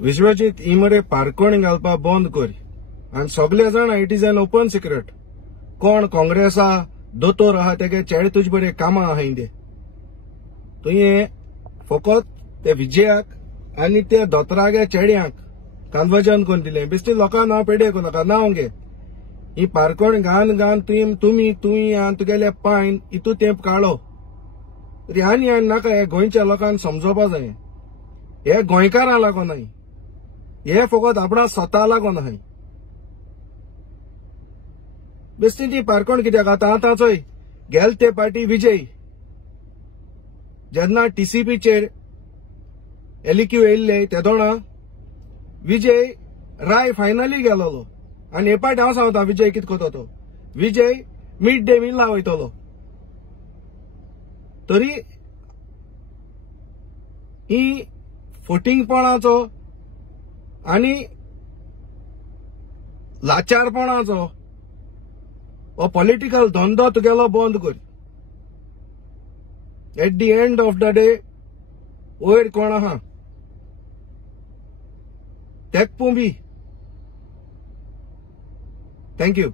विश्वजीत ही मरे पारकोणी घालपा बंद कर आनी सगळे जाण it is an open secret कोण काँग्रेसा दोतोर आहा तेगे चेडे तुजे बरे कामां आहा इंदे तुवें फकत ते विजयाक आनी ते दोतरागे चेड्यांक कन्वर्जन करून दिलें बेश्टी लोकांक नांव पेडे करूं नाका नांव घे ही पारकोण घान घान तुवें आनी तुगेले पायन इतू तेंप काडो तरी आनी नाका हे गोंयच्या लोकांक समजोवपा जाय हे गोंयकारां लागून न्हय हे फकत आपणा स्वता लागून आहाय बेश्टी ती पारकोण कित्याक आतां चोय गेल ते पार्टी विजय जेन्ना टीसीपीचेर एलिक्यू येयल्ले ते दोना विजय राय फायनली गेलोलो आनी हे पाट हांव सांगता विजय कितें करता तो विजय मिड डे मील वयतलो तरी ही फटिंगपणाचो आनी लाचारपणाचो हो पॉलिटिकल धंदो तुगेलो बंद कर at the end of the day वयर कोण आहा तेकपूं बी थँक यू